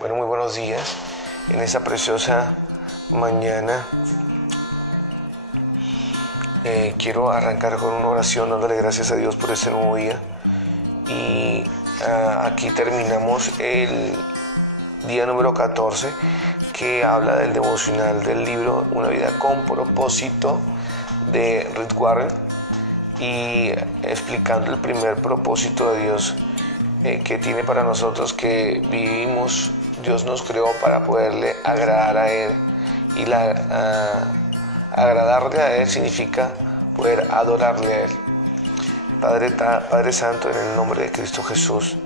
Bueno, muy buenos días. En esta preciosa mañana quiero arrancar con una oración dándole gracias a Dios por este nuevo día. Y aquí terminamos el día número 14, que habla del devocional del libro Una vida con propósito de Rick Warren, y explicando el primer propósito de Dios que tiene para nosotros, que vivimos. Dios nos creó para poderle agradar a Él, y agradarle a Él significa poder adorarle a Él. Padre Santo, en el nombre de Cristo Jesús,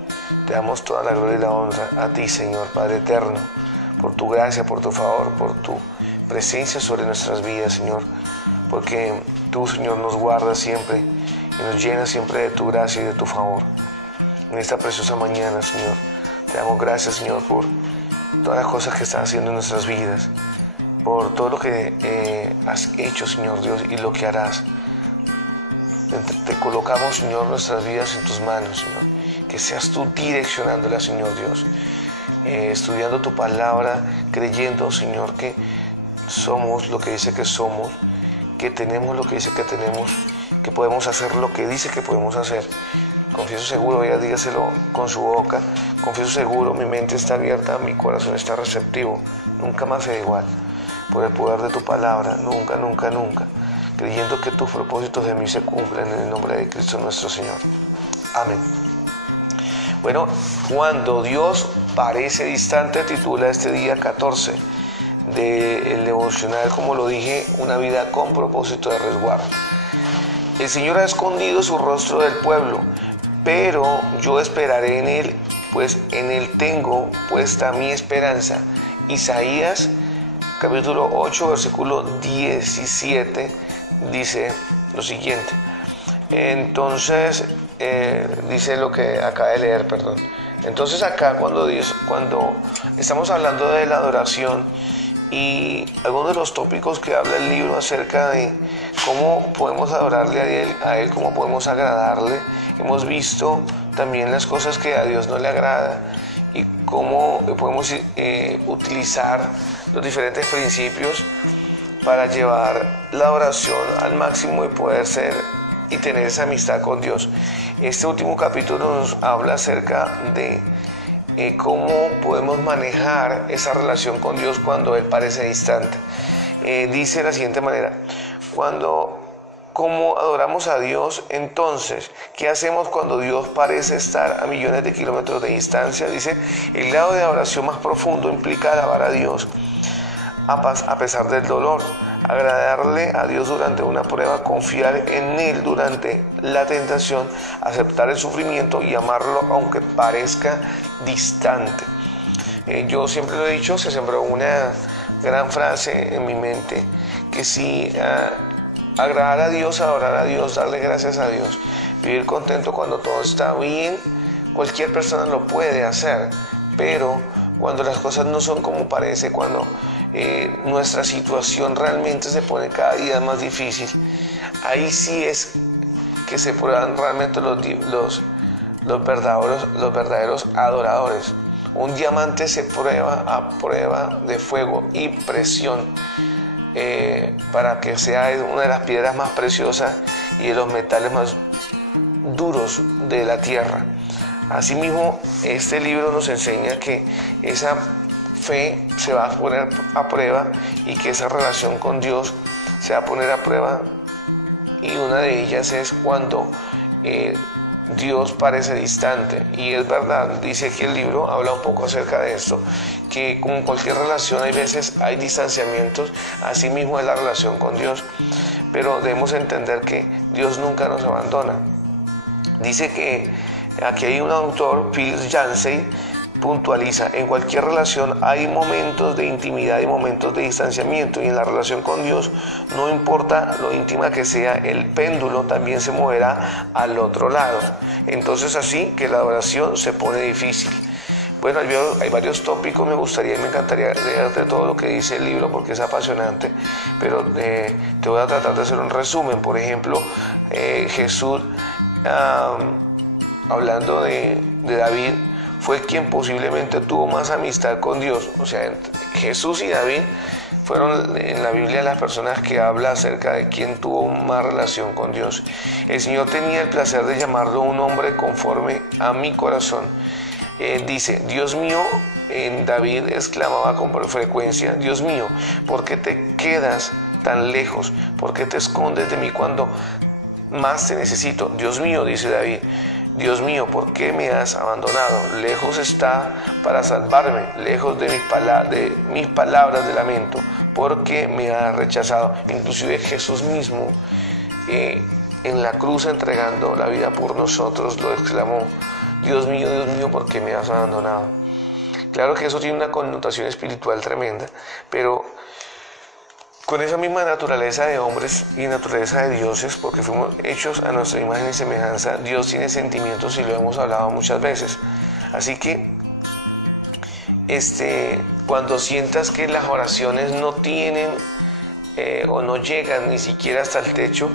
te damos toda la gloria y la honra a ti, Señor, Padre eterno, por tu gracia, por tu favor, por tu presencia sobre nuestras vidas, Señor, porque tú, Señor, nos guardas siempre y nos llenas siempre de tu gracia y de tu favor. En esta preciosa mañana, Señor, te damos gracias, Señor, por todas las cosas que estás haciendo en nuestras vidas, por todo lo que has hecho, Señor Dios, y lo que harás. Te colocamos, Señor, nuestras vidas en tus manos, Señor. Que seas tú direccionándola, Señor Dios. Estudiando tu palabra, creyendo, Señor, que somos lo que dice que somos, que tenemos lo que dice que tenemos, que podemos hacer lo que dice que podemos hacer. Confieso seguro, ella dígaselo con su boca, confieso seguro, mi mente está abierta, mi corazón está receptivo, nunca más será igual. Por el poder de tu palabra, nunca, nunca, nunca, creyendo que tus propósitos de mí se cumplen en el nombre de Cristo nuestro Señor. Amén. Bueno, cuando Dios parece distante, titula este día 14 del devocional, como lo dije, una vida con propósito de resguardo. El Señor ha escondido su rostro del pueblo, pero yo esperaré en Él, pues en Él tengo puesta mi esperanza. Isaías capítulo 8, versículo 17, dice lo siguiente. Entonces, dice lo que acaba de leer, perdón. Entonces acá cuando estamos hablando de la adoración, y algunos de los tópicos que habla el libro acerca de cómo podemos adorarle a Él, cómo podemos agradarle. Hemos visto también las cosas que a Dios no le agrada y cómo podemos utilizar los diferentes principios para llevar la adoración al máximo y poder ser y tener esa amistad con Dios. Este último capítulo nos habla acerca de cómo podemos manejar esa relación con Dios cuando Él parece distante. Dice de la siguiente manera: ¿cómo adoramos a Dios entonces? ¿Qué hacemos cuando Dios parece estar a millones de kilómetros de distancia? Dice, el grado de adoración más profundo implica alabar a Dios a pesar del dolor, agradarle a Dios durante una prueba, confiar en Él durante la tentación, aceptar el sufrimiento y amarlo aunque parezca distante. Yo siempre lo he dicho, se sembró una gran frase en mi mente, que si agradar a Dios, adorar a Dios, darle gracias a Dios, vivir contento cuando todo está bien, cualquier persona lo puede hacer, pero cuando las cosas no son como parece, cuando nuestra situación realmente se pone cada día más difícil, ahí sí es que se prueban realmente los verdaderos adoradores. Un diamante se prueba a prueba de fuego y presión para que sea una de las piedras más preciosas y de los metales más duros de la tierra. Asimismo, este libro nos enseña que esa fe se va a poner a prueba y que esa relación con Dios se va a poner a prueba, y una de ellas es cuando Dios parece distante. Y es verdad, dice que el libro habla un poco acerca de esto, que como en cualquier relación hay veces hay distanciamientos, así mismo es la relación con Dios, pero debemos entender que Dios nunca nos abandona. Dice que aquí hay un autor, Phil Yancey, puntualiza: en cualquier relación hay momentos de intimidad y momentos de distanciamiento, y en la relación con Dios, no importa lo íntima que sea, el péndulo también se moverá al otro lado. Entonces así que la adoración se pone difícil. Bueno, hay varios tópicos, me encantaría leerte todo lo que dice el libro porque es apasionante, pero te voy a tratar de hacer un resumen. Por ejemplo, Jesús, hablando de David, fue quien posiblemente tuvo más amistad con Dios. O sea, Jesús y David fueron en la Biblia las personas que habla acerca de quién tuvo más relación con Dios. El Señor tenía el placer de llamarlo un hombre conforme a mi corazón. Dice, Dios mío, en David exclamaba con frecuencia, Dios mío, ¿por qué te quedas tan lejos? ¿Por qué te escondes de mí cuando más te necesito? Dios mío, dice David, Dios mío, ¿por qué me has abandonado? Lejos está para salvarme, lejos de mis palabras de lamento, porque me has rechazado. Inclusive Jesús mismo, en la cruz entregando la vida por nosotros, lo exclamó, Dios mío, ¿por qué me has abandonado? Claro que eso tiene una connotación espiritual tremenda, pero con esa misma naturaleza de hombres y naturaleza de dioses, porque fuimos hechos a nuestra imagen y semejanza, Dios tiene sentimientos y lo hemos hablado muchas veces. Así que cuando sientas que las oraciones no tienen o no llegan ni siquiera hasta el techo,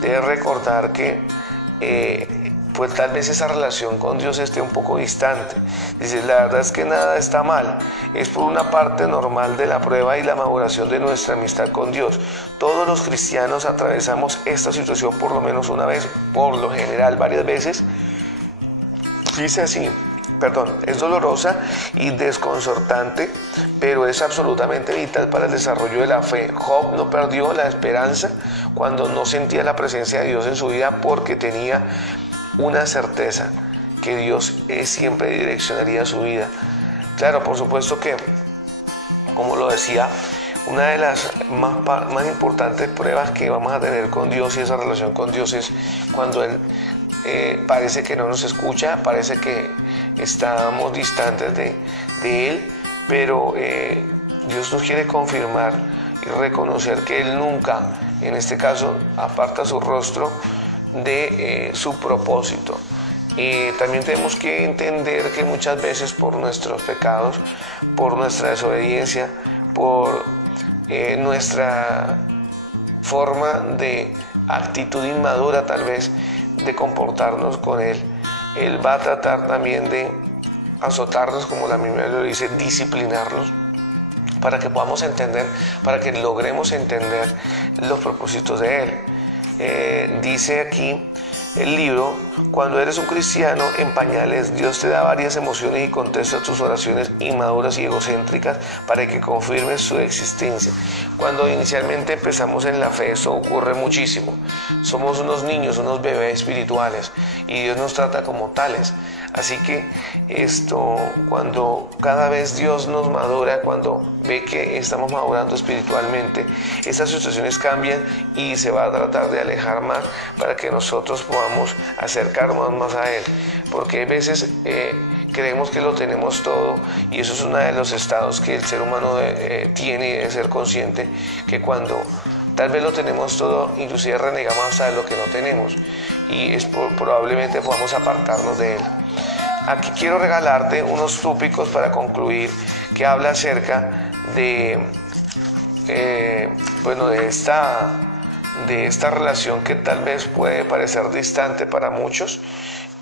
debes recordar que pues tal vez esa relación con Dios esté un poco distante. Dices, la verdad es que nada está mal, es por una parte normal de la prueba y la maduración de nuestra amistad con Dios. Todos los cristianos atravesamos esta situación por lo menos una vez, por lo general varias veces. Dice así, es dolorosa y desconcertante, pero es absolutamente vital para el desarrollo de la fe. Job no perdió la esperanza cuando no sentía la presencia de Dios en su vida, porque tenía una certeza que Dios siempre direccionaría su vida. Claro, por supuesto que, como lo decía, una de las más importantes pruebas que vamos a tener con Dios y esa relación con Dios es cuando Él parece que no nos escucha, parece que estamos distantes de Él, pero Dios nos quiere confirmar y reconocer que Él nunca, en este caso, aparta su rostro de su propósito. También tenemos que entender que muchas veces por nuestros pecados, por nuestra desobediencia, por nuestra forma de actitud inmadura tal vez de comportarnos con Él, Él va a tratar también de azotarnos, como la Biblia lo dice, disciplinarnos, para que podamos entender, para que logremos entender los propósitos de Él. Dice aquí el libro, cuando eres un cristiano en pañales, Dios te da varias emociones y contesta tus oraciones inmaduras y egocéntricas para que confirmes su existencia. Cuando inicialmente empezamos en la fe, eso ocurre muchísimo. Somos unos niños, unos bebés espirituales, y Dios nos trata como tales. Así que cuando cada vez Dios nos madura, cuando ve que estamos madurando espiritualmente, estas situaciones cambian y se va a tratar de alejar más para que nosotros podamos acercarnos más a Él. Porque hay veces creemos que lo tenemos todo, y eso es uno de los estados que el ser humano tiene de ser consciente, que cuando tal vez lo tenemos todo, inclusive renegamos hasta de lo que no tenemos, y probablemente podamos apartarnos de Él. Aquí quiero regalarte unos tópicos para concluir, que habla acerca de esta relación que tal vez puede parecer distante para muchos.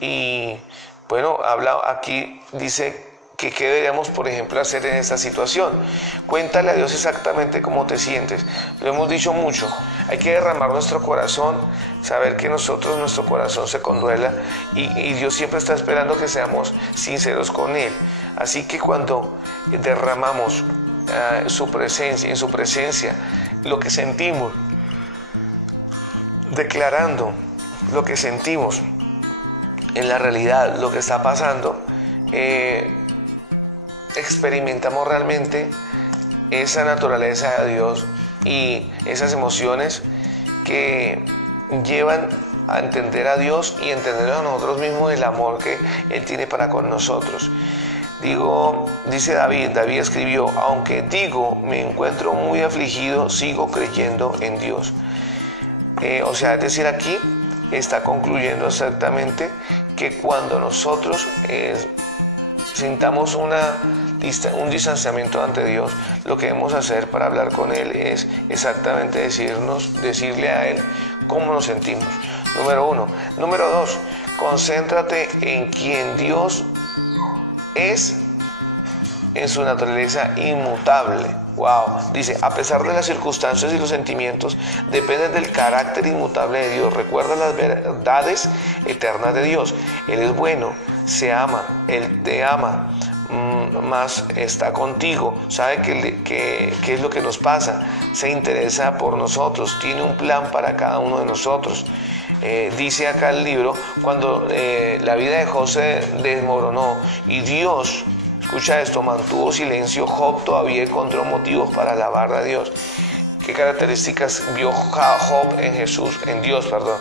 Y dice que qué deberíamos, por ejemplo, hacer en esta situación. Cuéntale a Dios exactamente cómo te sientes. Lo hemos dicho mucho. Hay que derramar nuestro corazón, saber que nuestro corazón se conduela, y Dios siempre está esperando que seamos sinceros con Él. Así que cuando derramamos en su presencia lo que sentimos, declarando lo que sentimos en la realidad, lo que está pasando, experimentamos realmente esa naturaleza de Dios y esas emociones que llevan a entender a Dios y entender a nosotros mismos el amor que Él tiene para con nosotros. Dice David escribió, aunque me encuentro muy afligido, sigo creyendo en Dios. Es decir, aquí está concluyendo exactamente que cuando nosotros sintamos un distanciamiento ante Dios, lo que debemos hacer para hablar con Él es exactamente decirle a Él cómo nos sentimos. Número 1. Número 2, concéntrate en quien Dios es en su naturaleza inmutable. Wow, dice, a pesar de las circunstancias y los sentimientos, dependen del carácter inmutable de Dios. Recuerda las verdades eternas de Dios. Él es bueno, se ama, Él te ama, más está contigo, sabe qué es lo que nos pasa, se interesa por nosotros, tiene un plan para cada uno de nosotros. Dice acá el libro, cuando la vida de Job se desmoronó y Dios, escucha esto, mantuvo silencio, Job todavía encontró motivos para alabar a Dios. ¿Qué características vio Job en Jesús, en Dios, perdón?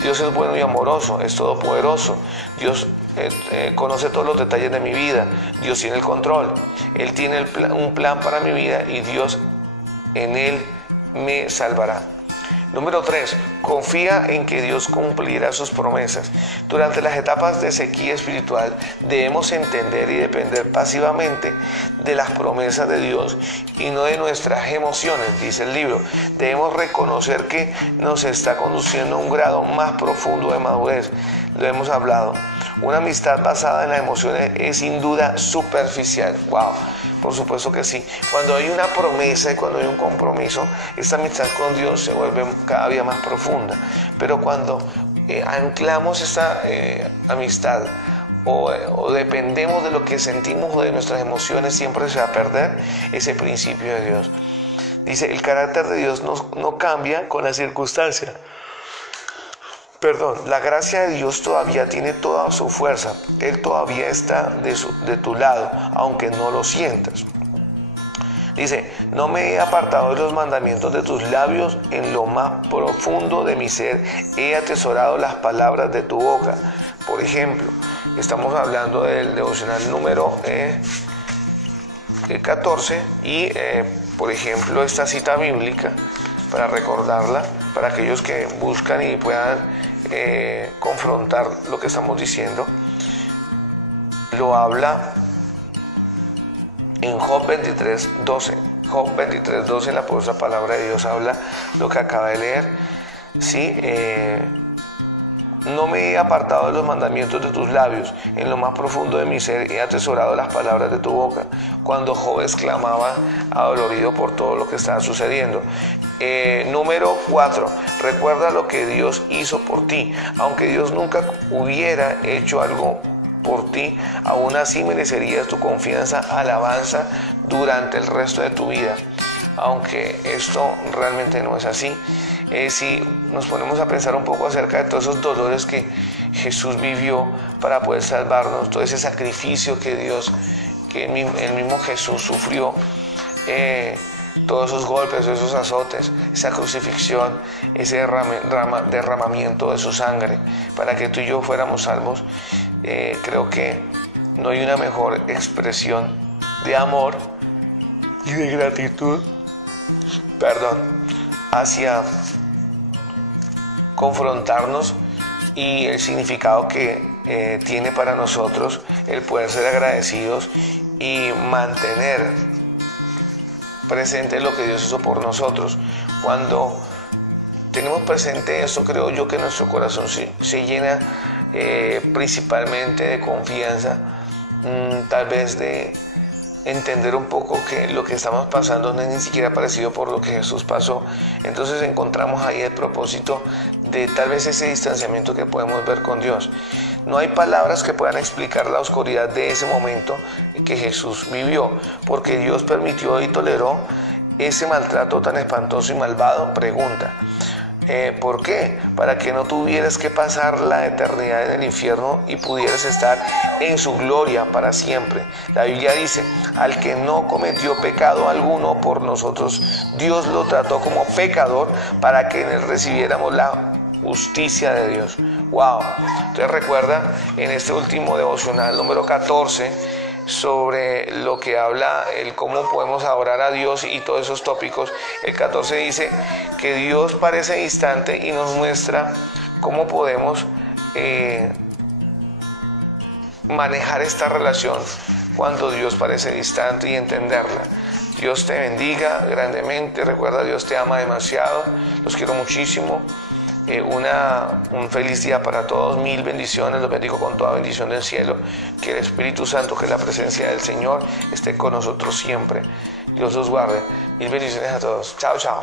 Dios es bueno y amoroso, es todopoderoso. Dios conoce todos los detalles de mi vida. Dios tiene el control. Él tiene un plan para mi vida y Dios en Él me salvará. Número 3, confía en que Dios cumplirá sus promesas. Durante las etapas de sequía espiritual debemos entender y depender pasivamente de las promesas de Dios y no de nuestras emociones, dice el libro. Debemos reconocer que nos está conduciendo a un grado más profundo de madurez. Lo hemos hablado. Una amistad basada en las emociones es sin duda superficial. Wow. Por supuesto que sí. Cuando hay una promesa y cuando hay un compromiso, esta amistad con Dios se vuelve cada día más profunda. Pero cuando anclamos esta amistad o dependemos de lo que sentimos o de nuestras emociones, siempre se va a perder ese principio de Dios. Dice, el carácter de Dios no cambia con las circunstancias. La gracia de Dios todavía tiene toda su fuerza. Él todavía está de tu lado, aunque no lo sientas. Dice, no me he apartado de los mandamientos de tus labios, en lo más profundo de mi ser he atesorado las palabras de tu boca. Por ejemplo, estamos hablando del devocional número 14 y, por ejemplo, esta cita bíblica, para recordarla, para aquellos que buscan y puedan confrontar lo que estamos diciendo, lo habla en Job 23:12. Job 23:12, la poderosa palabra de Dios habla lo que acaba de leer. ¿Sí? No me he apartado de los mandamientos de tus labios, en lo más profundo de mi ser he atesorado las palabras de tu boca. Cuando Job exclamaba adolorido por todo lo que estaba sucediendo. Número 4, recuerda lo que Dios hizo por ti. Aunque Dios nunca hubiera hecho algo por ti, aún así merecerías tu confianza, alabanza durante el resto de tu vida. Aunque esto realmente no es así. Si nos ponemos a pensar un poco acerca de todos esos dolores que Jesús vivió para poder salvarnos, todo ese sacrificio que el mismo Jesús sufrió, todos esos golpes, esos azotes, esa crucifixión, ese derramamiento de su sangre para que tú y yo fuéramos salvos, creo que no hay una mejor expresión de amor y de gratitud, hacia confrontarnos y el significado que tiene para nosotros el poder ser agradecidos y mantener presente lo que Dios hizo por nosotros. Cuando tenemos presente eso, creo yo que nuestro corazón se llena principalmente de confianza, tal vez de entender un poco que lo que estamos pasando no es ni siquiera parecido por lo que Jesús pasó. Entonces encontramos ahí el propósito de tal vez ese distanciamiento que podemos ver con Dios. No hay palabras que puedan explicar la oscuridad de ese momento que Jesús vivió, porque Dios permitió y toleró ese maltrato tan espantoso y malvado. Pregunta, ¿por qué? Para que no tuvieras que pasar la eternidad en el infierno y pudieras estar en su gloria para siempre. La Biblia dice, al que no cometió pecado alguno por nosotros, Dios lo trató como pecador para que en él recibiéramos la justicia de Dios. Wow. Entonces recuerda en este último devocional número 14 sobre lo que habla el cómo podemos adorar a Dios y todos esos tópicos. El 14 dice que Dios parece distante y nos muestra cómo podemos manejar esta relación cuando Dios parece distante y entenderla. Dios te bendiga grandemente. Recuerda, Dios te ama demasiado. Los quiero muchísimo. un feliz día para todos, 1000 bendiciones, los bendigo con toda bendición del cielo, que el Espíritu Santo, que la presencia del Señor esté con nosotros siempre. Dios los guarde. 1000 bendiciones a todos. Chao, chao.